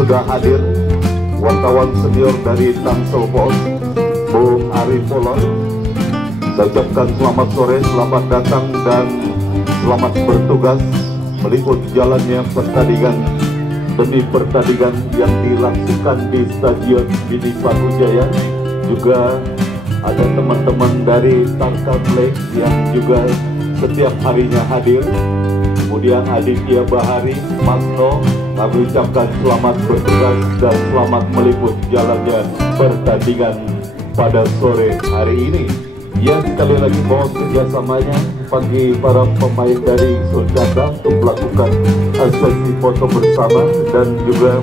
sudah hadir wartawan senior dari Tangsel Pos, Bung Ari Polon. Saya ucapkan selamat sore, selamat datang dan selamat bertugas meliput jalannya pertandingan demi pertandingan yang dilangsungkan di Stadion Mini Pakujaya. Juga ada teman-teman dari Tarkam Lake yang juga setiap harinya hadir. Kemudian Aditya Bahari, Mas No, kami ucapkan selamat bertugas dan selamat meliput jalannya pertandingan pada sore hari ini. Ya, sekali lagi mohon kerjasamanya bagi para pemain dari Sulcata untuk melakukan sesi foto bersama, dan juga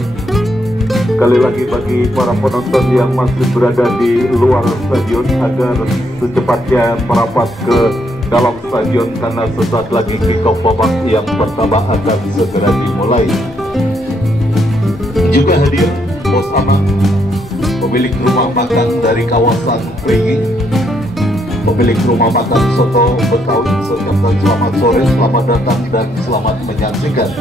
sekali lagi bagi para penonton yang masih berada di luar stadion agar secepatnya merapat ke dalam stadion karena sesaat lagi kick-off babak yang pertama akan segera dimulai. Juga hadir Bos Amang, pemilik rumah makan dari kawasan Pringgi, pemilik rumah makan Soto Betawi. Ucapkan selamat sore, selamat datang dan selamat menyaksikan.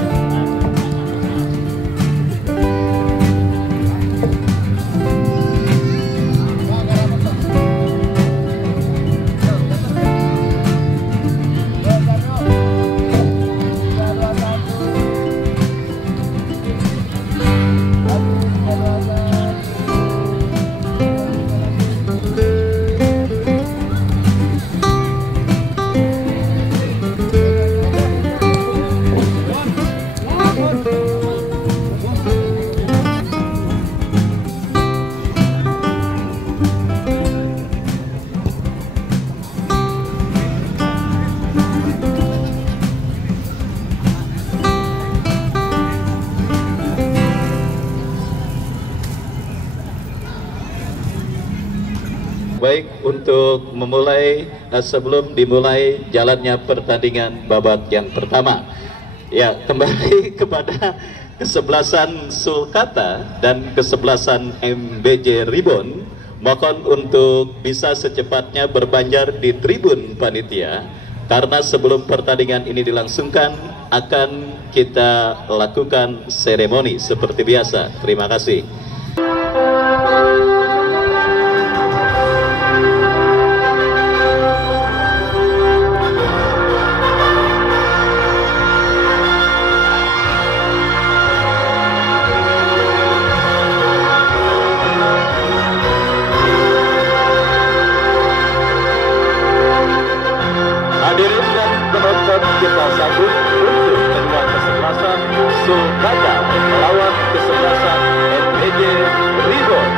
Baik, untuk memulai, sebelum dimulai jalannya pertandingan babak yang pertama, ya kembali kepada kesebelasan Sulcata dan kesebelasan MBJ Ribon, mohon untuk bisa secepatnya berbanjar di tribun panitia, karena sebelum pertandingan ini dilangsungkan akan kita lakukan seremoni seperti biasa. Terima kasih. Kita sambut untuk kedua kesebelasan Sulcata melawan kesebelasan MBJ Ribon.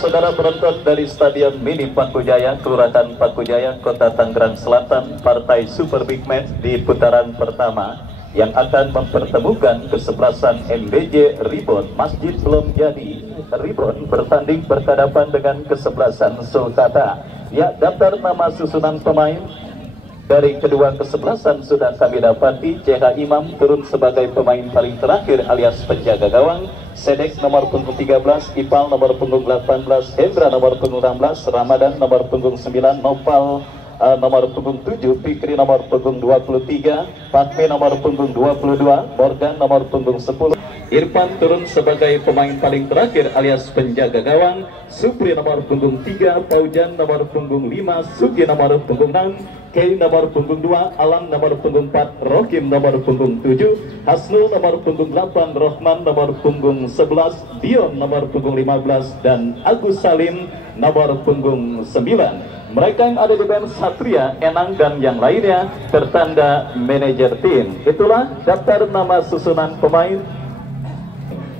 Saudara penonton dari Stadion Mini Pakujaya, Kelurahan Pakujaya, Kota Tangerang Selatan, partai Super Big Match di putaran pertama yang akan mempertemukan kesebelasan MBJ Ribon. Masjid belum jadi, Ribon bertanding berhadapan dengan kesebelasan Sulcata. Ya, daftar nama susunan pemain dari kedua kesebelasan sudah kami dapati. CH Imam turun sebagai pemain paling terakhir alias penjaga gawang. Sedek nomor punggung 13, Ipal nomor punggung 18, Hendra nomor punggung 16, Ramadan nomor punggung 9, Nopal nomor punggung 7, Fikri nomor punggung 23, Fatme nomor punggung 22, Morgan nomor punggung 10. Irfan turun sebagai pemain paling terakhir alias penjaga gawang. Supri nomor punggung 3, Paujan nomor punggung 5, Sugi nomor punggung 6, Kei nomor punggung 2, Alam nomor punggung 4, Rokim nomor punggung 7, Hasnul nomor punggung 8, Rohman nomor punggung 11, Dion nomor punggung 15, dan Agus Salim nomor punggung 9. Mereka yang ada di band Satria, Enang, dan yang lainnya tertanda manajer tim. Itulah daftar nama susunan pemain.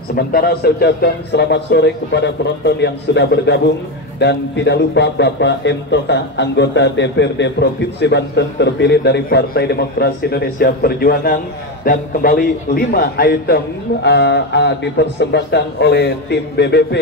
Sementara saya ucapkan selamat sore kepada penonton yang sudah bergabung, dan tidak lupa Bapak M. Toka, anggota DPRD Provinsi Banten terpilih dari Partai Demokrasi Indonesia Perjuangan, dan kembali 5 item dipersembahkan oleh tim BBP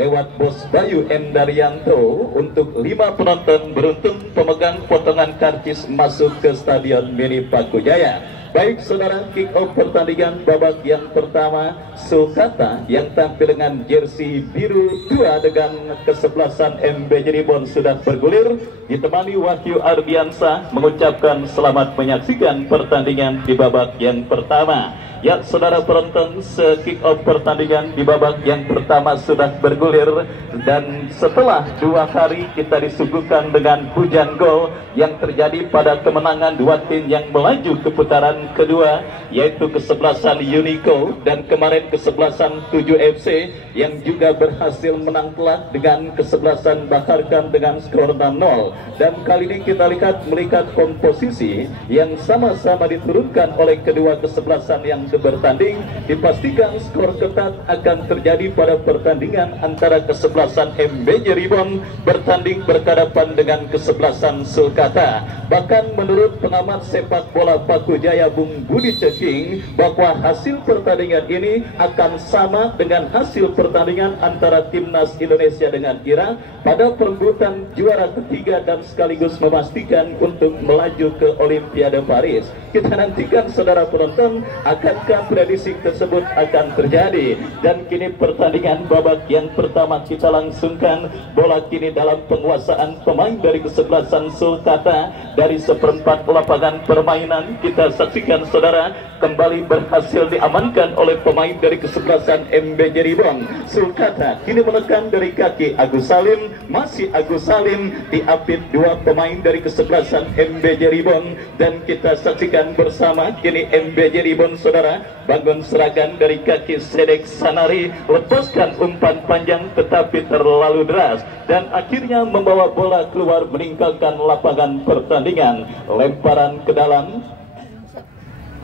lewat Bos Bayu M. Daryanto untuk 5 penonton beruntung pemegang potongan karcis masuk ke Stadion Mini Pakujaya. Baik saudara, kick off pertandingan babak yang pertama, Sulkata yang tampil dengan jersey biru 2 dengan kesebelasan MB Jeribon sudah bergulir, ditemani Wahyu Ardiansa mengucapkan selamat menyaksikan pertandingan di babak yang pertama. Ya saudara penonton, kick off pertandingan di babak yang pertama sudah bergulir, dan setelah 2 hari kita disuguhkan dengan hujan gol yang terjadi pada kemenangan 2 tim yang melaju ke putaran kedua, yaitu kesebelasan Unico dan kemarin kesebelasan 7 FC yang juga berhasil menang telak dengan kesebelasan Baharkan dengan skor 6-0. Dan kali ini kita melihat komposisi yang sama-sama diturunkan oleh kedua kesebelasan yang bertanding. Dipastikan skor ketat akan terjadi pada pertandingan antara kesebelasan MB Jeribon bertanding berhadapan dengan kesebelasan Sulkata. Bahkan menurut pengamat sepak bola Paku Jaya Bung Budi Ceking, bahwa hasil pertandingan ini akan sama dengan hasil pertandingan antara timnas Indonesia dengan Irak pada perebutan juara ketiga dan sekaligus memastikan untuk melaju ke Olimpiade Paris. Kita nantikan saudara penonton, akankah prediksi tersebut akan terjadi. Dan kini pertandingan babak yang pertama kita langsungkan. Bola kini dalam penguasaan pemain dari kesebelasan Sulkata. Dari seperempat lapangan permainan kita saksikan saudara, kembali berhasil diamankan oleh pemain dari kesebelasan MB Jeribon. Sulkata kini menekan dari kaki Agus Salim, masih Agus Salim diapit 2 pemain dari kesebelasan MB Jeribon, dan kita saksikan bersama kini MB Jeribon saudara bangun serangan dari kaki Sedek Sanari, lepaskan umpan panjang tetapi terlalu deras dan akhirnya membawa bola keluar meninggalkan lapangan pertandingan. Lemparan ke dalam,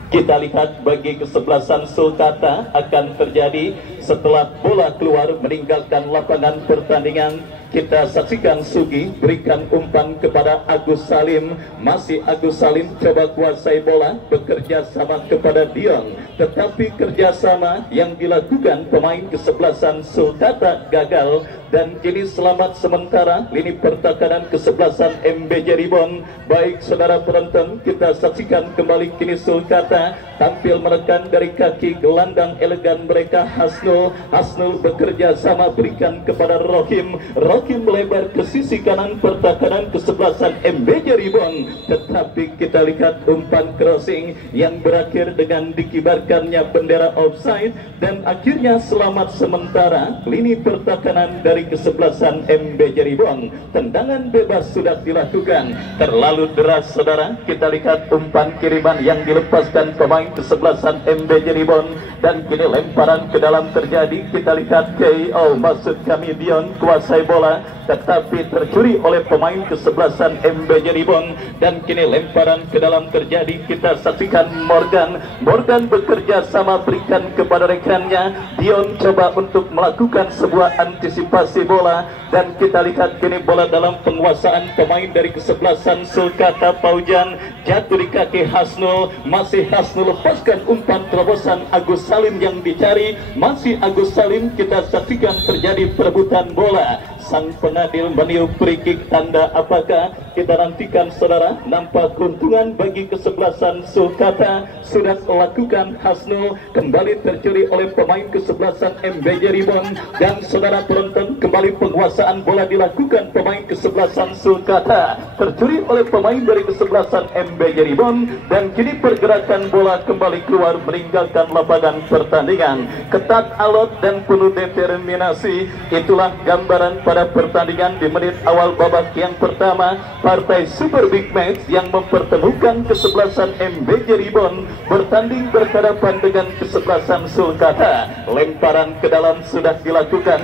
kita lihat bagi kesebelasan Sulkata akan terjadi setelah bola keluar meninggalkan lapangan pertandingan. Kita saksikan Sugi berikan umpan kepada Agus Salim, masih Agus Salim coba kuasai bola, bekerja sama kepada Dion, tetapi kerjasama yang dilakukan pemain kesebelasan Sulkata gagal. Dan kini selamat sementara lini pertahanan kesebelasan MB Jeribon. Baik saudara penonton, kita saksikan kembali kini Sulkata tampil menekan dari kaki gelandang elegan mereka Hasnul. Hasnul bekerja sama berikan kepada Rohim. Rohim melebar ke sisi kanan pertahanan kesebelasan MB Jeribon, tetapi kita lihat umpan crossing yang berakhir dengan dikibarkannya bendera offside, dan akhirnya selamat sementara lini pertahanan dari kesebelasan MB Jeribon. Tendangan bebas sudah dilakukan, terlalu deras saudara. Kita lihat umpan kiriman yang dilepaskan pemain kesebelasan MB Jeribon, dan kini lemparan ke dalam terjadi. Kita lihat KO, maksud kami Dion kuasai bola tetapi tercuri oleh pemain kesebelasan MB Jeribon, dan kini lemparan ke dalam terjadi. Kita saksikan Morgan bekerja sama berikan kepada rekannya. Dion coba untuk melakukan sebuah antisipasi bola, dan kita lihat kini bola dalam penguasaan pemain dari kesebelasan Sulkata. Paujan jatuh di kaki Hasnul, masih Hasnul lepaskan umpan terobosan Agus Salim yang dicari, masih Agus Salim. Kita saksikan terjadi perebutan bola. Sang pengadil meniup free kick, tanda apakah? Kita nantikan saudara. Nampak keuntungan bagi kesebelasan Sulkata sudah melakukan. Hasnul kembali tercuri oleh pemain kesebelasan MB Jeribon, dan saudara penonton kembali penguasaan bola dilakukan pemain kesebelasan Sulkata, tercuri oleh pemain dari kesebelasan MB Jeribon, dan kini pergerakan bola kembali keluar meninggalkan lapangan pertandingan. Ketat, alot dan penuh determinasi, itulah gambaran pada pertandingan di menit awal babak yang pertama. Partai Super Big Match yang mempertemukan kesebelasan MB Jeribon bertanding berhadapan dengan kesebelasan Sulkata. Lemparan ke dalam sudah dilakukan,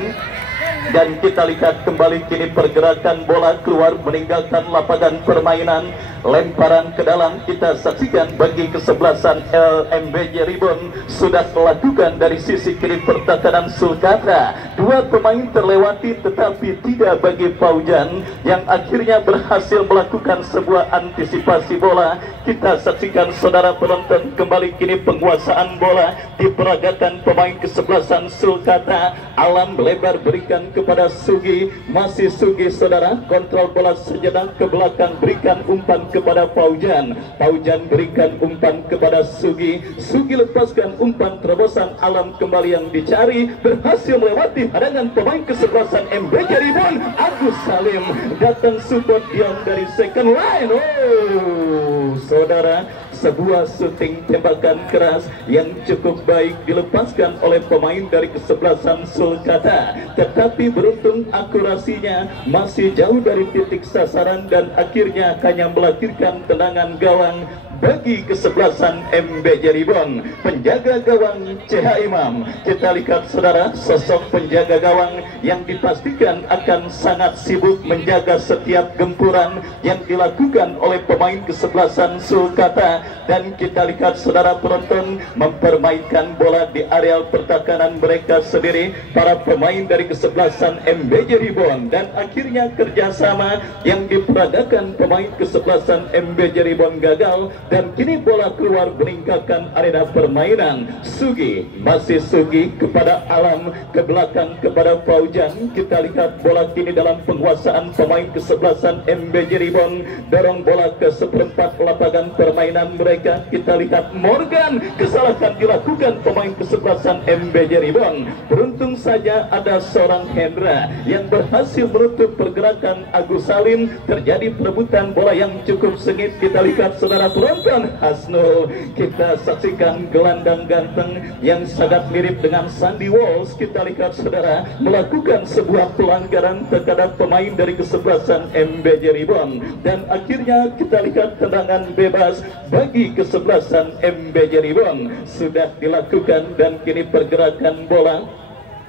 dan kita lihat kembali kini pergerakan bola keluar meninggalkan lapangan permainan. Lemparan ke dalam kita saksikan bagi kesebelasan LMB Jeribon sudah melakukan dari sisi kiri pertahanan Sulkata. Dua pemain terlewati tetapi tidak bagi Paujan yang akhirnya berhasil melakukan sebuah antisipasi bola. Kita saksikan saudara penonton kembali kini penguasaan bola diperagakan pemain kesebelasan Sulkata. Alam lebar berikan kepada Sugi, masih Sugi saudara, kontrol bola sejenak ke belakang, berikan umpan kepada Paujan. Paujan berikan umpan kepada Sugi, Sugi lepaskan umpan, terobosan Alam kembali yang dicari, berhasil melewati hadangan pemain kesebelasan MBJ Ribon. Agus Salim datang support Dion dari second line. Oh saudara, sebuah syuting tembakan keras yang cukup baik dilepaskan oleh pemain dari kesebelasan Sulkata, tetapi beruntung akurasinya masih jauh dari titik sasaran dan akhirnya hanya melahirkan tendangan gawang bagi kesebelasan MBJ Ribon. Penjaga gawang CH Imam, kita lihat saudara, sosok penjaga gawang yang dipastikan akan sangat sibuk menjaga setiap gempuran yang dilakukan oleh pemain kesebelasan Sulkata. Dan kita lihat saudara penonton mempermainkan bola di areal pertahanan mereka sendiri, para pemain dari kesebelasan MBJ Ribon, dan akhirnya kerjasama yang diperagakan pemain kesebelasan MBJ Ribon gagal. Dan kini bola keluar meninggalkan arena permainan. Sugi, masih Sugi kepada Alam, ke belakang kepada Paujan. Kita lihat bola kini dalam penguasaan pemain kesebelasan MBJ Ribon, dorong bola ke seperempat lapangan permainan mereka. Kita lihat Morgan, kesalahan dilakukan pemain kesebelasan MBJ Ribon. Beruntung saja ada seorang Hendra yang berhasil menutup pergerakan Agus Salim. Terjadi perebutan bola yang cukup sengit. Kita lihat saudara penonton, Hasnul, kita saksikan gelandang ganteng yang sangat mirip dengan Sandy Walsh. Kita lihat saudara melakukan sebuah pelanggaran terhadap pemain dari kesebelasan MBJ Ribon, dan akhirnya kita lihat tendangan bebas bagi kesebelasan MBJ Ribon sudah dilakukan. Dan kini pergerakan bola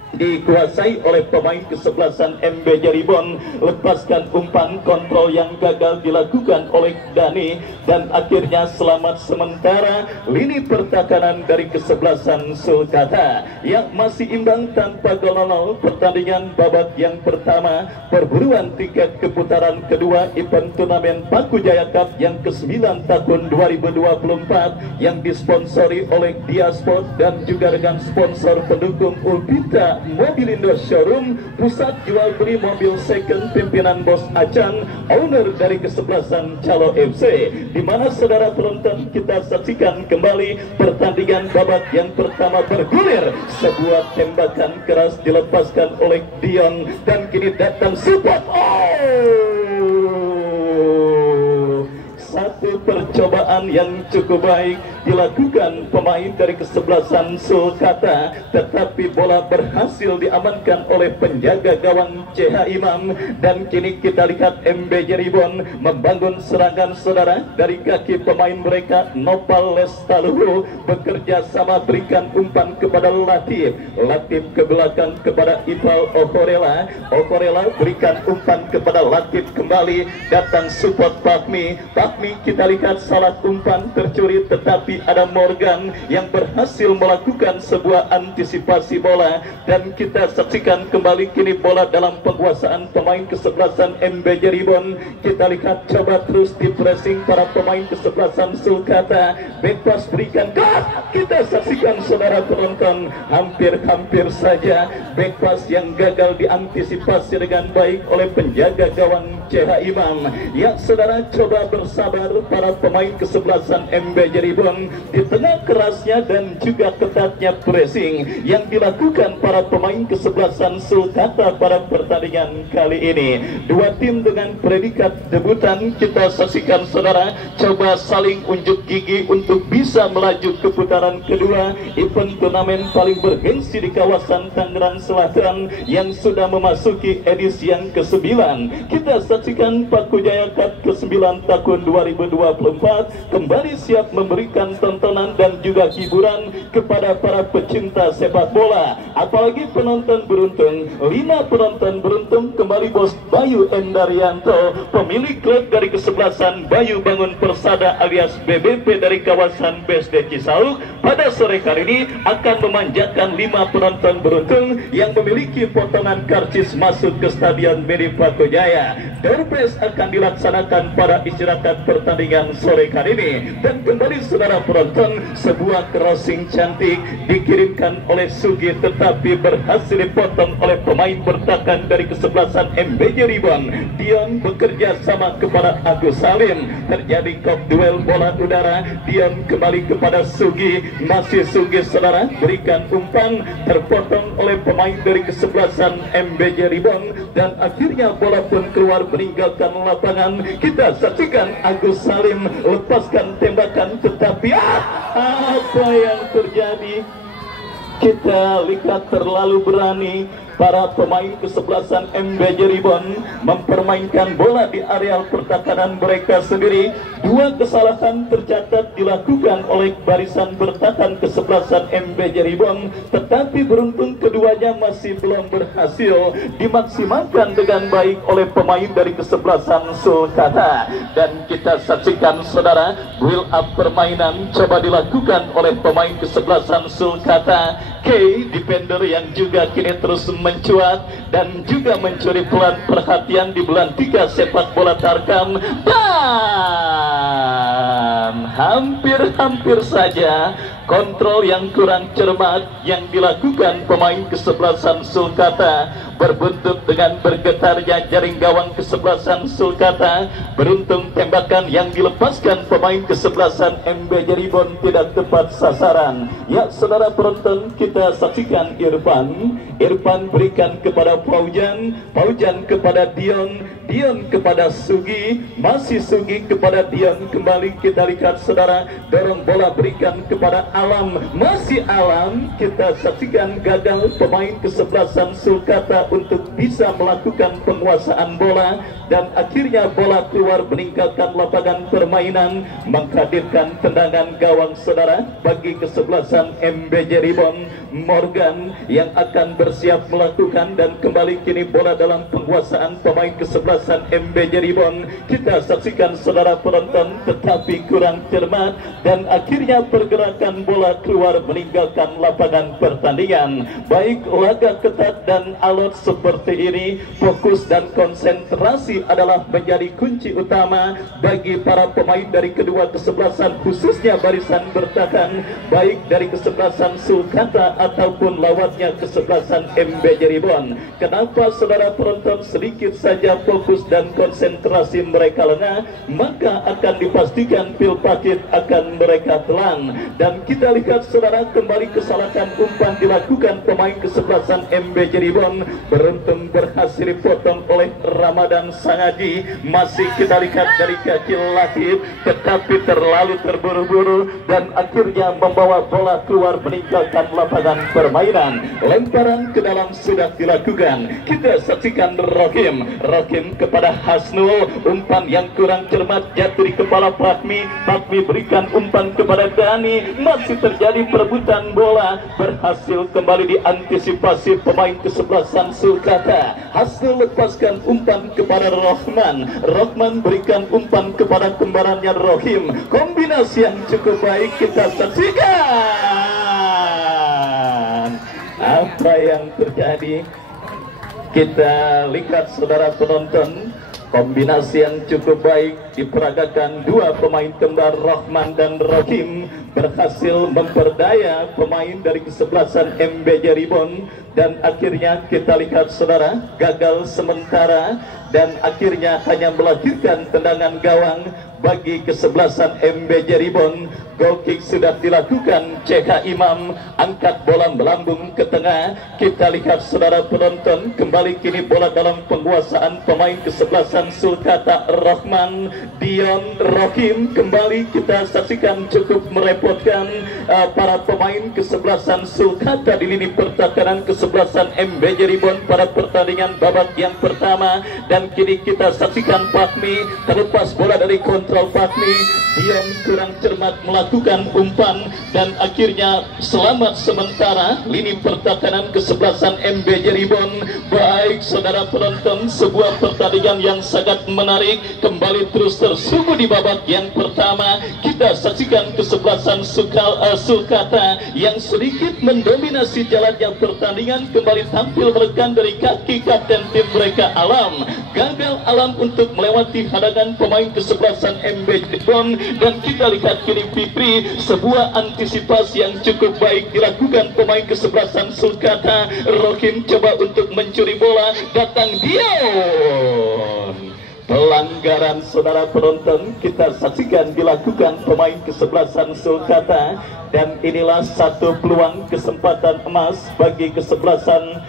dikuasai oleh pemain kesebelasan MBJ Ribon. Lepaskan umpan, kontrol yang gagal dilakukan oleh Dani, dan akhirnya selamat sementara lini pertahanan dari kesebelasan Sulkata yang masih imbang tanpa gol. Pertandingan babak yang pertama perburuan tiket keputaran kedua event turnamen Paku Jaya Cup yang ke-9 tahun 2024 yang disponsori oleh Diasport dan juga dengan sponsor pendukung Ulpita Mobilindo Showroom, pusat jual beli mobil second pimpinan Bos Acan, owner dari kesebelasan Calo FC. Di mana saudara penonton kita saksikan kembali pertandingan babak yang pertama bergulir. Sebuah tembakan keras dilepaskan oleh Dion dan kini datang support. Satu percobaan yang cukup baik dilakukan pemain dari kesebelasan Sulkata, tetapi bola berhasil diamankan oleh penjaga gawang CH Imam. Dan kini kita lihat MBJ Ribon membangun serangan saudara dari kaki pemain mereka. Nopal Lestaluhu bekerja sama berikan umpan kepada Latif, Latif ke belakang kepada Ival Okorela, Okorela berikan umpan kepada Latif kembali, datang support Fahmi. Fahmi kita lihat salah umpan tercuri, tetapi ada Morgan yang berhasil melakukan sebuah antisipasi bola. Dan kita saksikan kembali kini bola dalam penguasaan pemain kesebelasan MBJ Ribon. Kita lihat coba terus di pressing para pemain kesebelasan Sulkata. Bebas berikan gas. Kita saksikan saudara penonton, hampir saja bebas yang gagal diantisipasi dengan baik oleh penjaga gawang CH Imam. Ya saudara, coba bersabar para pemain kesebelasan MBJ Ribon di tengah kerasnya dan juga ketatnya pressing yang dilakukan para pemain kesebelasan Sulkata pada pertandingan kali ini. Dua tim dengan predikat debutan, kita saksikan saudara coba saling unjuk gigi untuk bisa melaju ke putaran kedua event turnamen paling bergengsi di kawasan Tangerang Selatan yang sudah memasuki edisi yang ke-9. Kita saksikan Paku Jaya Cup ke-9 tahun 2024 kembali siap memberikan tontonan dan juga hiburan kepada para pecinta sepak bola. Apalagi penonton beruntung, 5 penonton beruntung kembali Bos Bayu Endarianto, pemilik klub dari kesebelasan Bayu Bangun Persada alias BBP dari kawasan BSD Cisauk, pada sore hari ini akan memanjakan 5 penonton beruntung yang memiliki potongan karcis masuk ke Stadion Mini Pakujaya. Door prize akan dilaksanakan pada istirahat pertandingan sore hari ini. Dan kembali saudara penonton, sebuah crossing cantik dikirimkan oleh Sugi tetapi berhasil dipotong oleh pemain bertahan dari kesebelasan MBJ Ribon. Dion bekerja sama kepada Agus Salim. Terjadi kop duel bola udara. Dion kembali kepada Sugi. Masih Sugi saudara, berikan umpan, terpotong oleh pemain dari kesebelasan MBJ Ribon. Dan akhirnya bola pun keluar meninggalkan lapangan. Kita saksikan Agus Salim lepaskan tembakan, tetapi apa yang terjadi? Kita lihat terlalu berani para pemain kesebelasan MBJ Ribon mempermainkan bola di areal pertahanan mereka sendiri. 2 kesalahan tercatat dilakukan oleh barisan bertahan kesebelasan MBJ Ribon, tetapi beruntung keduanya masih belum berhasil dimaksimalkan dengan baik oleh pemain dari kesebelasan Sulkata. Dan kita saksikan saudara, build up permainan coba dilakukan oleh pemain kesebelasan Sulkata. K, defender yang juga kini terus mencuat dan juga mencuri pelan perhatian di bulan 3 sepak bola Tarkam. Dan hampir-hampir saja kontrol yang kurang cermat yang dilakukan pemain kesebelasan Sulkata berbuntut dengan bergetarnya jaring gawang kesebelasan Sulkata. Beruntung tembakan yang dilepaskan pemain kesebelasan MBJ Ribon tidak tepat sasaran. Ya saudara penonton, kita saksikan Irfan berikan kepada Paujan kepada Dion kepada Sugi, masih Sugi kepada Dion. Kembali kita lihat saudara, dorong bola berikan kepada Alam, masih Alam. Kita saksikan gagal pemain kesebelasan Sulkata untuk bisa melakukan penguasaan bola, dan akhirnya bola keluar meninggalkan lapangan permainan, menghadirkan tendangan gawang saudara bagi kesebelasan MBJ Ribon. Morgan yang akan bersiap melakukan, dan kembali kini bola dalam penguasaan pemain kesebelasan MBJ Ribon. Kita saksikan saudara penonton, tetapi kurang cermat, dan akhirnya pergerakan bola keluar meninggalkan lapangan pertandingan. Baik laga ketat dan alot seperti ini, fokus dan konsentrasi adalah menjadi kunci utama bagi para pemain dari kedua kesebelasan, khususnya barisan bertahan baik dari kesebelasan Sulkata ataupun lawannya kesebelasan MBJ Ribon. Kenapa saudara penonton sedikit saja fokus dan konsentrasi mereka lengah, maka akan dipastikan pil pakit akan mereka telan. Dan kita lihat saudara, kembali kesalahan umpan dilakukan pemain kesebelasan MBJ Ribon, beruntung berhasil dipotong oleh Ramadan Sangaji. Masih kita lihat dari kaki Latif, tetapi terlalu terburu-buru dan akhirnya membawa bola keluar meninggalkan lapangan permainan. Lemparan ke dalam sudah dilakukan. Kita saksikan Rohim kepada Hasnul, umpan yang kurang cermat jatuh di kepala Fahmi berikan umpan kepada Dani. Masih terjadi perebutan bola, berhasil kembali diantisipasi pemain kesebelasan Sulkata. Hasnul lepaskan umpan kepada Rohman berikan umpan kepada kembarannya Rohim. Kombinasi yang cukup baik, kita saksikan apa yang terjadi. Kita lihat saudara penonton, kombinasi yang cukup baik diperagakan dua pemain kembar Rohman dan Rohim, berhasil memperdaya pemain dari kesebelasan MBJ Ribon. Dan akhirnya kita lihat saudara, gagal sementara dan akhirnya hanya melahirkan tendangan gawang bagi kesebelasan MBJ Ribon. Goal kick sudah dilakukan, CH Imam angkat bola melambung ke tengah. Kita lihat saudara penonton, kembali kini bola dalam penguasaan pemain kesebelasan Sulkata Rohman. Dion Rohim kembali kita saksikan cukup merepotkan para pemain kesebelasan Sulkata di lini pertahanan kesebelasan MBJ Ribon pada pertandingan babak yang pertama. Dan kini kita saksikan Fahmi terlepas bola dari kontrol kontrol Patni. Dion kurang cermat melakukan umpan dan akhirnya selamat sementara lini pertahanan kesebelasan MB Jeribon. Baik saudara penonton, sebuah pertandingan yang sangat menarik kembali terus tersugu di babak yang pertama. Kita saksikan kesebelasan Sulkata yang sedikit mendominasi jalannya pertandingan kembali tampil menekan dari kaki kapten tim mereka Alam. Gagal Alam untuk melewati hadangan pemain kesebelasan MB Jeribon. Dan kita lihat kini Fikri, sebuah antisipasi yang cukup baik dilakukan pemain kesebelasan Sulkata. Rohim coba untuk mencuri bola, datang Dion. Pelanggaran saudara penonton kita saksikan dilakukan pemain kesebelasan Sulkata. Dan inilah satu peluang kesempatan emas bagi kesebelasan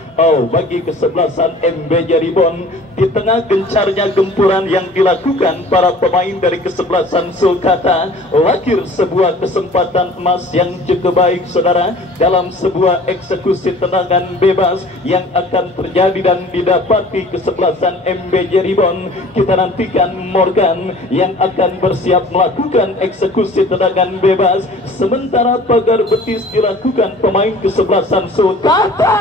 MB Jeribon di tengah gencarnya gempuran yang dilakukan para pemain dari kesebelasan Sulkata. Lahir sebuah kesempatan emas yang cukup baik saudara dalam sebuah eksekusi tendangan bebas yang akan terjadi dan didapati kesebelasan MB Jeribon. Kita nantikan Morgan yang akan bersiap melakukan eksekusi tendangan bebas, sementara pagar betis dilakukan pemain kesebelasan Sulkata.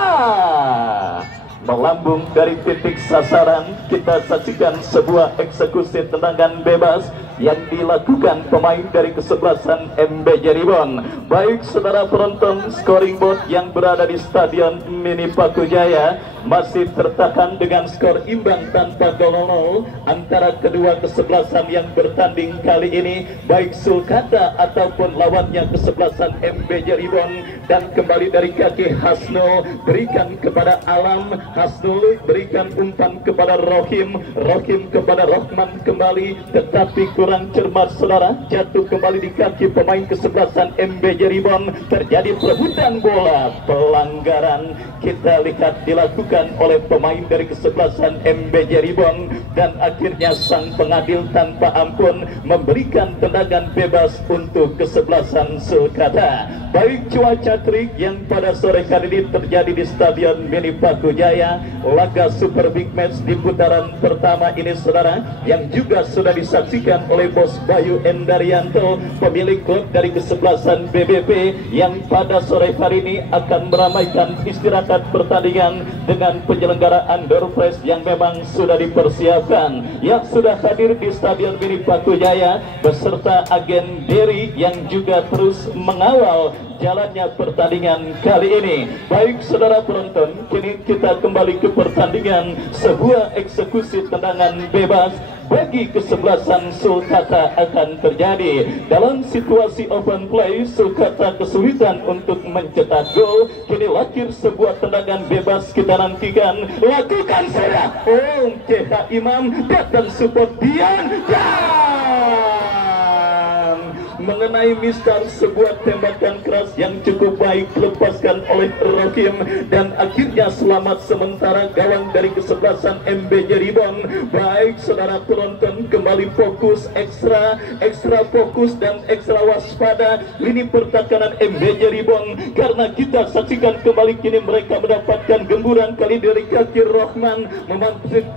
Melambung dari titik sasaran, kita saksikan sebuah eksekusi tendangan bebas yang dilakukan pemain dari kesebelasan MB Jeribon. Baik saudara penonton, scoring board yang berada di Stadion Mini Pakujaya masih tertahan dengan skor imbang tanpa gol 0 antara kedua kesebelasan yang bertanding kali ini, baik Sulkata ataupun lawannya kesebelasan MB Jeribon. Dan kembali dari kaki Hasnul berikan kepada Alam, Hasnul berikan umpan kepada Rohim, Rohim kepada Rohman kembali, tetapi kurang cermat saudara, jatuh kembali di kaki pemain kesebelasan MB Jeribon. Terjadi perebutan bola, pelanggaran kita lihat dilakukan oleh pemain dari kesebelasan MB Jeribon, dan akhirnya sang pengadil tanpa ampun memberikan tendangan bebas untuk kesebelasan Sulkata. Baik cuaca terik yang pada sore hari ini terjadi di Stadion Mini Pakujaya, laga Super Big Match di putaran pertama ini saudara, yang juga sudah disaksikan oleh Bos Bayu Endarianto, pemilik klub dari kesebelasan BBP, yang pada sore hari ini akan meramaikan istirahat pertandingan dengan penyelenggaraan door prize yang memang sudah dipersiapkan, yang sudah hadir di Stadion Mini Pakujaya beserta agen Derry yang juga terus mengawal jalannya pertandingan kali ini. Baik saudara penonton, kini kita kembali ke pertandingan. Sebuah eksekusi tendangan bebas bagi kesebelasan Sulkata akan terjadi. Dalam situasi open play, Sulkata kesulitan untuk mencetak gol. Kini lahir sebuah tendangan bebas, kita nantikan. Lakukan saja. CH Imam datang support Dian mengenai Mister, sebuah tembakan keras yang cukup baik dilepaskan oleh Rohim, dan akhirnya selamat sementara gawang dari kesebelasan MB Jeribon. Baik saudara penonton, kembali fokus, ekstra fokus dan ekstra waspada lini pertahanan MB Jeribon, karena kita saksikan kembali kini mereka mendapatkan gemburan kali dari kaki Rohman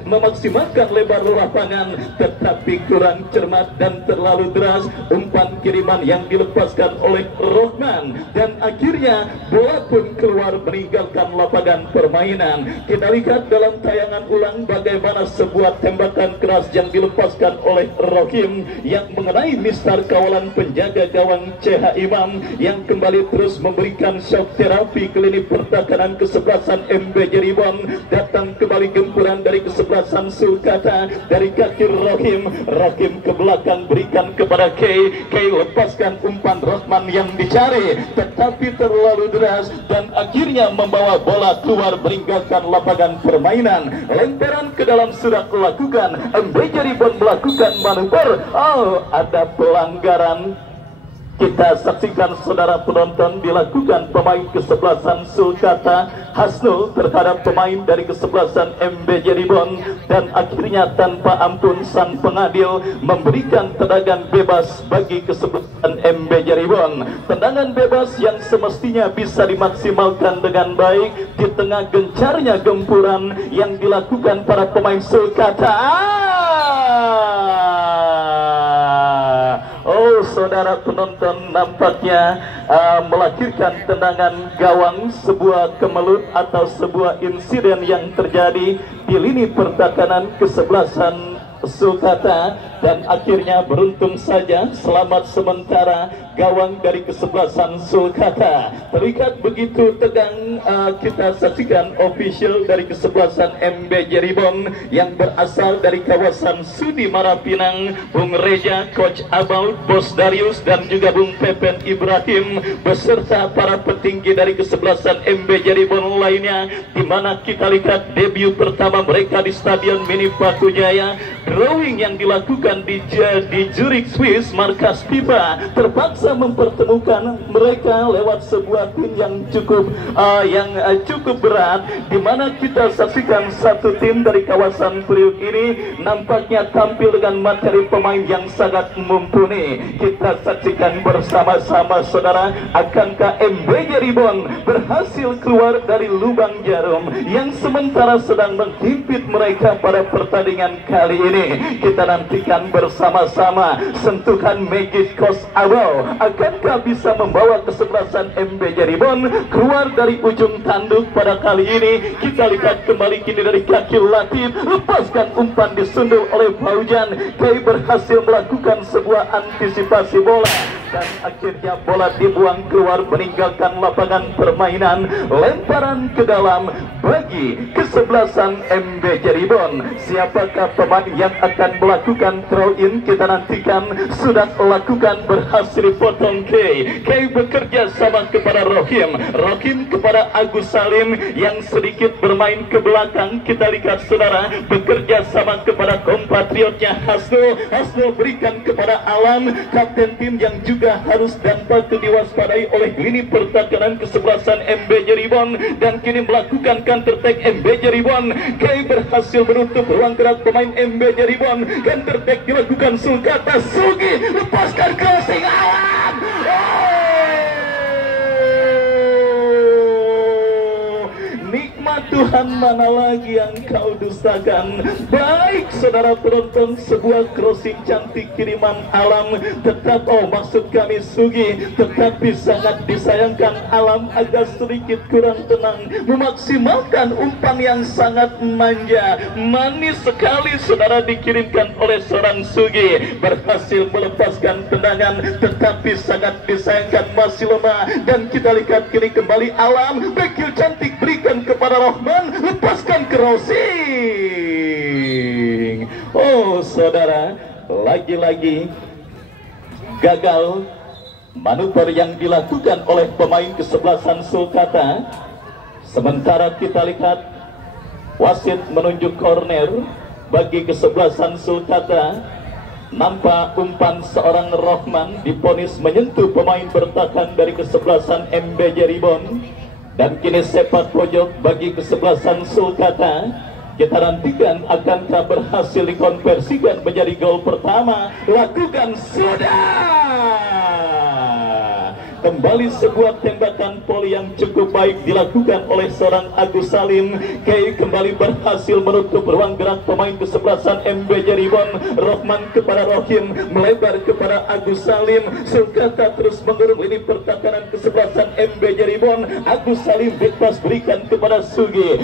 memaksimalkan lebar lapangan, tetapi kurang cermat dan terlalu deras umpan kiriman yang dilepaskan oleh Rohman, dan akhirnya bola pun keluar meninggalkan lapangan permainan. Kita lihat dalam tayangan ulang bagaimana sebuah tembakan keras yang dilepaskan oleh Rohim yang mengenai Mister kawalan penjaga gawang CH Imam, yang kembali terus memberikan shock terapi ke lini pertahanan kesebelasan MB Jeribon. Datang kembali gempuran dari kesebelasan Sulkata dari kaki Rohim ke belakang berikan kepada Kay lepaskan umpan Rohman yang dicari, tetapi terlalu deras dan akhirnya membawa bola keluar meninggalkan lapangan permainan. Lemparan ke dalam sudah dilakukan, MB Jeribon melakukan manuver. Ada pelanggaran. Kita saksikan saudara penonton, dilakukan pemain kesebelasan Sulkata Hasnul terhadap pemain dari kesebelasan MB Jeribon, dan akhirnya tanpa ampun sang pengadil memberikan tendangan bebas bagi kesebelasan MB Jeribon. Tendangan bebas yang semestinya bisa dimaksimalkan dengan baik di tengah gencarnya gempuran yang dilakukan para pemain Sulkata. saudara penonton nampaknya melahirkan tendangan gawang, sebuah kemelut atau sebuah insiden yang terjadi di lini pertahanan kesebelasan Sulkata, dan akhirnya beruntung saja selamat sementara gawang dari kesebelasan Sulkata. Terikat begitu tegang, kita saksikan official dari kesebelasan MBJ Ribon yang berasal dari kawasan Sudi Marapinang, Bung Reja, Coach Abaud, Bos Darius, dan juga Bung Pepen Ibrahim beserta para petinggi dari kesebelasan MBJ Ribon lainnya, di mana kita lihat debut pertama mereka di Stadion Mini Paku Jaya. Drawing yang dilakukan di Zurich, Swiss, markas FIFA terpaksa mempertemukan mereka lewat sebuah tim yang cukup berat, di mana kita saksikan satu tim dari kawasan Priuk ini nampaknya tampil dengan materi pemain yang sangat mumpuni. Kita saksikan bersama-sama saudara, akankah MBJ Ribon berhasil keluar dari lubang jarum yang sementara sedang menghimpit mereka pada pertandingan kali ini. Kita nantikan bersama-sama sentuhan magis Coach Abau, akankah bisa membawa kesebelasan MBJ Ribon keluar dari ujung tanduk pada kali ini. Kita lihat kembali kini dari kaki Latif, lepaskan umpan disundul oleh Faujan. Kai berhasil melakukan sebuah antisipasi bola dan akhirnya bola dibuang keluar meninggalkan lapangan permainan. Lemparan ke dalam bagi kesebelasan MBJ Ribon. Siapakah pemain yang akan melakukan throw in? Kita nantikan. Sudah lakukan, berhasil dipotong Kai bekerja sama kepada Rohim kepada Agus Salim yang sedikit bermain ke belakang. Kita lihat saudara, bekerja sama kepada kompatriotnya Hasno berikan kepada Alam, kapten tim yang juga harus dan patut diwaspadai oleh lini pertahanan kesebelasan MBJ Ribon, dan kini melakukan counter attack MBJ Ribon. Kai berhasil menutup ruang gerak pemain MBJ Ribon. Counter attack dilakukan Sulkata. Sugi lepaskan crossing Alam. Nikmat Tuhan, mana lagi yang kau dustakan. Baik saudara penonton, sebuah crossing cantik kiriman Alam, tetap maksud kami Sugi, tetapi sangat disayangkan Alam agak sedikit kurang tenang memaksimalkan umpan yang sangat manja, manis sekali saudara, dikirimkan oleh seorang Sugi. Berhasil melepaskan tendangan tetapi sangat disayangkan masih lemah, dan kita lihat kini kembali Alam, bekil cantik berikan kepada Rahman, lepaskan crossing. Saudara, lagi-lagi gagal manuver yang dilakukan oleh pemain kesebelasan Sulkata. Sementara kita lihat wasit menunjuk corner bagi kesebelasan Sulkata. Nampak umpan seorang Rahman diponis menyentuh pemain bertahan dari kesebelasan MBJ Ribon. Dan kini sepak pojok bagi kesebelasan Sulkata. Kita nantikan akankah berhasil dikonversikan menjadi gol pertama. Lakukan sudah. Kembali sebuah tembakan volley yang cukup baik dilakukan oleh seorang Agus Salim. Kai kembali berhasil menutup ruang gerak pemain kesebelasan MBJ Ribon. Rohman kepada Rohim, melebar kepada Agus Salim. Sulkata terus mengurung lini pertahanan kesebelasan MBJ Ribon. Agus Salim bebas berikan kepada Sugi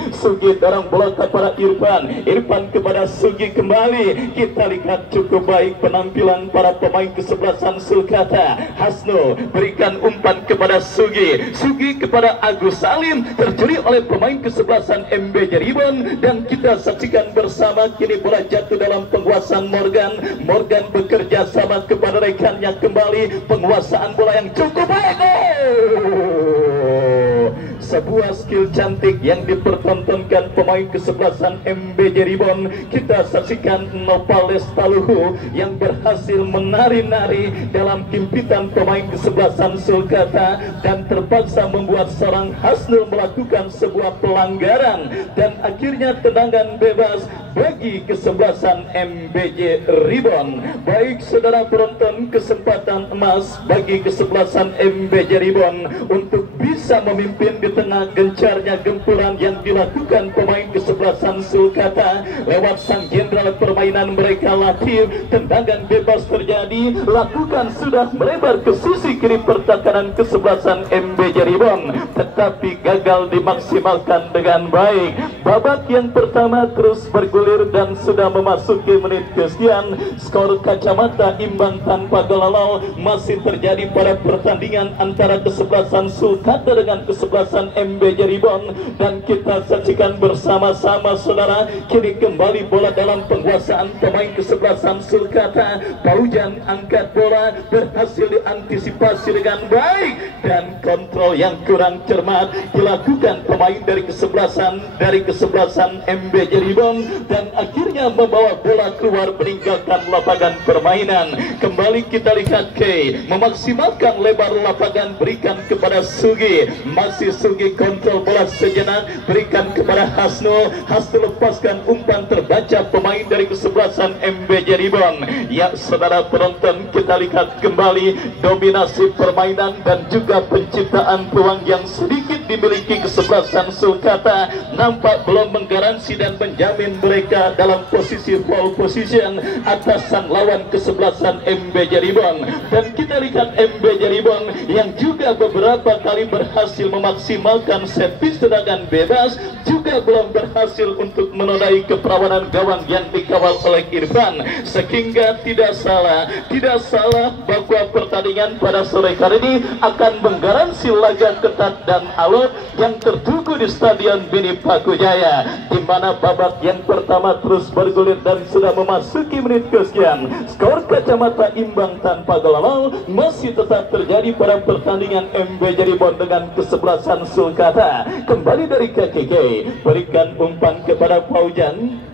dorong bola kepada Irfan kepada Sugi kembali. Kita lihat cukup baik penampilan para pemain kesebelasan Sulkata. Hasno berikan umpan kepada Sugi kepada Agus Salim, tercuri oleh pemain kesebelasan MBJ Ribon, dan kita saksikan bersama kini bola jatuh dalam penguasaan Morgan bekerja sama kepada rekannya kembali, penguasaan bola yang cukup baik. Sebuah skill cantik yang dipertontonkan pemain kesebelasan MBJ Ribon. Kita saksikan Nopales Taluhu yang berhasil menari-nari dalam himpitan pemain kesebelasan Sulkata, dan terpaksa membuat seorang Hasnul melakukan sebuah pelanggaran, dan akhirnya tendangan bebas bagi kesebelasan MBJ Ribon. Baik saudara penonton, kesempatan emas bagi kesebelasan MBJ Ribon untuk bisa bisa memimpin di tengah gencarnya gempuran yang dilakukan pemain kesebelasan Sulkata lewat sang jenderal permainan mereka Latif. Tendangan bebas terjadi, lakukan sudah melebar ke sisi kiri pertahanan kesebelasan MB Jaribon, tetapi gagal dimaksimalkan dengan baik. Babak yang pertama terus bergulir dan sudah memasuki menit kesekian. Skor kacamata imbang tanpa gol. Masih terjadi pada pertandingan antara kesebelasan Sulkata dengan kesebelasan MB Jaribon, dan kita saksikan bersama-sama saudara. Kini kembali bola dalam penguasaan pemain kesebelasan Sulkata. Paujan angkat bola, berhasil diantisipasi dengan baik, dan kontrol yang kurang cermat dilakukan pemain dari kesebelasan MB Jaribon, dan akhirnya membawa bola keluar meninggalkan lapangan permainan. Kembali kita lihat K memaksimalkan lebar lapangan, berikan kepada Sugi. Masih Sugi kontrol bola sejenak, berikan kepada Hasno. Hasno lepaskan umpan terbaca pemain dari kesebelasan MB Jaribon. Ya saudara penonton, kita lihat kembali dominasi permainan dan juga penciptaan peluang yang sedikit dimiliki kesebelasan Sulkata nampak belum menggaransi dan menjamin mereka dalam posisi pole position atas sang lawan kesebelasan MB Jaribon. Dan kita lihat MB Jaribon yang juga beberapa kali berhasil memaksimalkan set piece tendangan bebas, juga belum berhasil untuk menodai keperawanan gawang yang dikawal oleh Irfan. Sehingga tidak salah bahwa pertandingan pada sore hari ini akan menggaransi laga ketat dan alot yang tertunggu di Stadion Bini Pakujaya, di mana babak yang pertama terus bergulir dan sudah memasuki menit kesekian. Skor kacamata imbang tanpa gol masih tetap terjadi pada pertandingan MB Jaribon dengan kesebelasan Sulkata. Kembali dari KKK, berikan umpan kepada Paujan.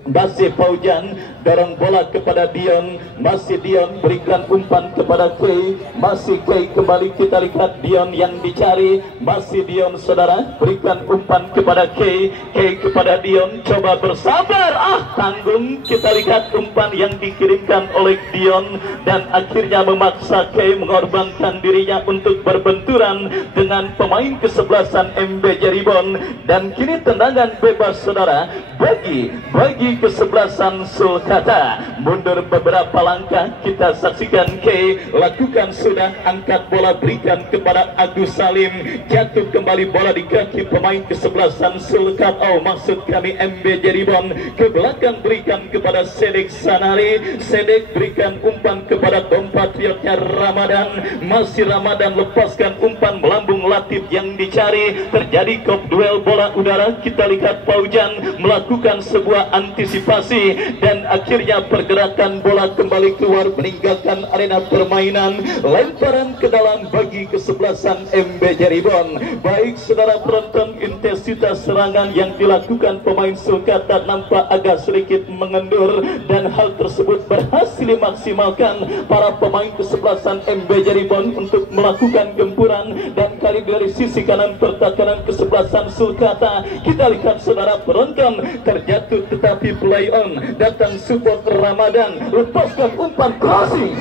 Masih Paujan dorong bola kepada Dion, masih Dion berikan umpan kepada K, masih K. Kembali kita lihat Dion yang dicari, masih Dion saudara, berikan umpan kepada K kepada Dion, coba bersabar, tanggung. Kita lihat umpan yang dikirimkan oleh Dion, dan akhirnya memaksa K mengorbankan dirinya untuk berbenturan dengan pemain kesebelasan MB Jaribon. Dan kini tendangan bebas saudara bagi kesebelasan Sulkata. Mundur beberapa langkah, kita saksikan K lakukan sudah, angkat bola berikan kepada Agus Salim, jatuh kembali bola di kaki pemain kesebelasan Sulkata, maksud kami MB Jaribon. Ke belakang berikan kepada Sedek Sanari, Sedek berikan umpan kepada compatriotnya Ramadan, masih Ramadan lepaskan umpan melambung Latif yang dicari, terjadi kop duel bola udara. Kita lihat Paujan melakukan sebuah antisipasi, dan akhirnya pergerakan bola kembali keluar meninggalkan arena permainan. Lemparan ke dalam bagi kesebelasan MB Jaribon. Baik saudara penonton, intensitas serangan yang dilakukan pemain Sulkata nampak agak sedikit mengendur, dan hal tersebut berhasil dimaksimalkan para pemain kesebelasan MB Jaribon untuk melakukan gempuran. Dan kali dari sisi kanan pertahanan kesebelasan Sulkata, kita lihat saudara penonton, terjatuh tetapi play on, datang support Ramadan, lepaskan umpan crossing,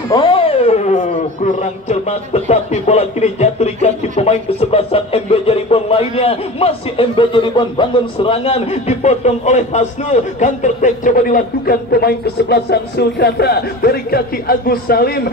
kurang cermat, tetapi bola kini jatuh di kaki pemain kesebelasan MB Jaribon lainnya. Masih MB Jaribon bangun serangan, dipotong oleh Hasnul. Counter attack coba dilakukan pemain kesebelasan Sulkata dari kaki Agus Salim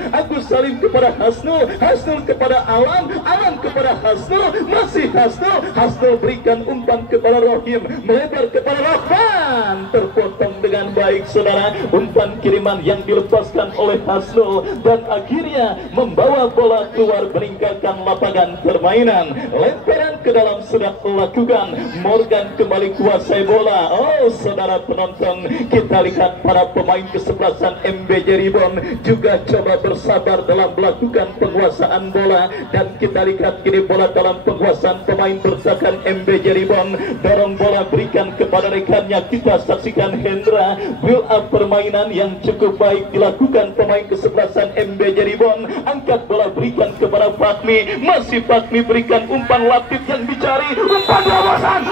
kepada Hasnul kepada Alam kepada Hasnul, masih Hasnul berikan umpan kepada Rohim, melebar kepada Rahman, terpotong dengan baik saudara umpan kiriman yang dilepaskan oleh Hasnul, dan akhirnya membawa bola keluar meninggalkan lapangan permainan. Lemparan ke dalam sudah dilakukan, Morgan kembali kuasai bola. Saudara penonton, kita lihat para pemain kesebelasan MB Jaribon juga coba bersabar dalam melakukan penguasaan bola, dan kita lihat kini bola dalam penguasaan pemain bertahan MB Jaribon. Dorong bola berikan kepada rekannya, kita saksikan Hendra, build up permainan yang cukup baik dilakukan pemain kesebelasan MB Jaribon. Angkat bola berikan kepada Fatmi, masih Fatmi berikan umpan Latif yang dicari, umpan terobosan.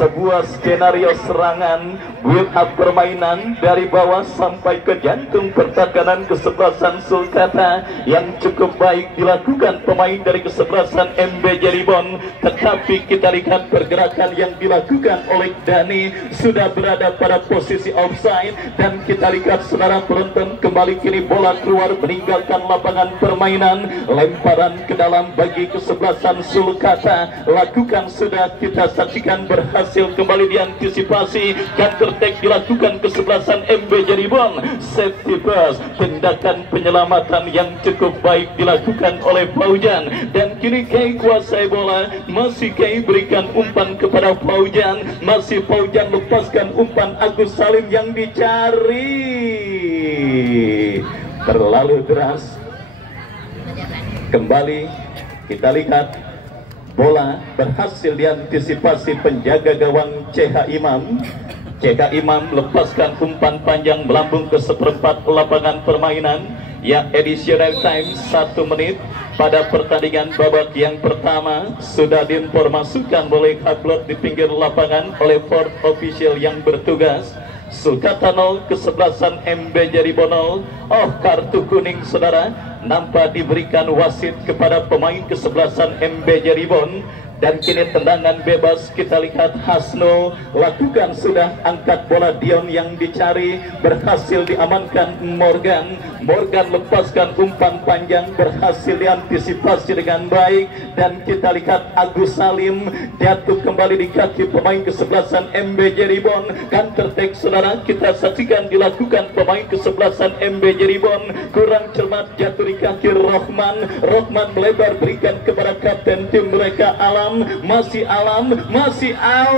sebuah skenario serangan build up permainan dari bawah sampai ke jantung pertahanan kesebelasan Sulkata yang cukup baik dilakukan pemain dari kesebelasan MB Jeribon. Tetapi kita lihat pergerakan yang dilakukan oleh Dani sudah berada pada posisi offside, dan kita lihat saudara penonton kembali kini bola keluar meninggalkan lapangan permainan. Lemparan ke dalam bagi kesebelasan Sulkata lakukan sudah kita saksikan berhasil kembali diantisipasi. Counter attack dilakukan kesebelasan MB Jeribon. Safety first, tindakan penyelamatan yang cukup baik dilakukan oleh Faujan, dan kini Kei kuasai bola. Masih Kei berikan umpan kepada Faujan, masih Faujan lepaskan umpan. Agus Salim yang dicari terlalu deras. Kembali kita lihat bola berhasil diantisipasi penjaga gawang CH Imam. CH Imam lepaskan umpan panjang melambung ke seperempat lapangan permainan. Ya, additional time 1 menit pada pertandingan babak yang pertama sudah diinformasikan oleh upload di pinggir lapangan oleh fourth official yang bertugas. Sulkata 0, kesebelasan MB Jeribon 0. Oh, kartu kuning saudara nampak diberikan wasit kepada pemain kesebelasan MB Jeribon. Dan kini tendangan bebas kita lihat Hasno lakukan sudah, angkat bola Dion yang dicari berhasil diamankan Morgan. Morgan lepaskan umpan panjang berhasil diantisipasi dengan baik, dan kita lihat Agus Salim jatuh kembali di kaki pemain kesebelasan MB Jeribon. Counter attack saudara kita saksikan dilakukan pemain kesebelasan MB Jeribon, kurang cermat jatuh di kaki Rohman. Rohman melebar berikan kepada kapten tim mereka Alam. Masih Alam, masih Alam,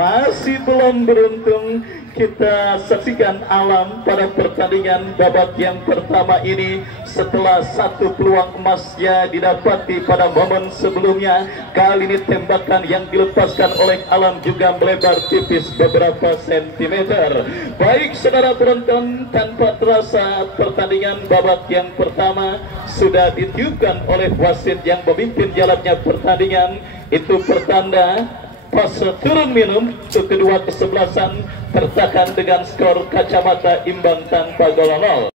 masih belum beruntung. Kita saksikan Alam pada pertandingan babak yang pertama ini setelah satu peluang emasnya didapati pada momen sebelumnya. Kali ini tembakan yang dilepaskan oleh Alam juga melebar tipis beberapa sentimeter. Baik saudara penonton, tanpa terasa pertandingan babak yang pertama sudah ditiupkan oleh wasit yang memimpin jalannya pertandingan. Itu pertanda fase turun minum untuk kedua kesebelasan tertahan dengan skor kacamata imbang tanpa gol 0.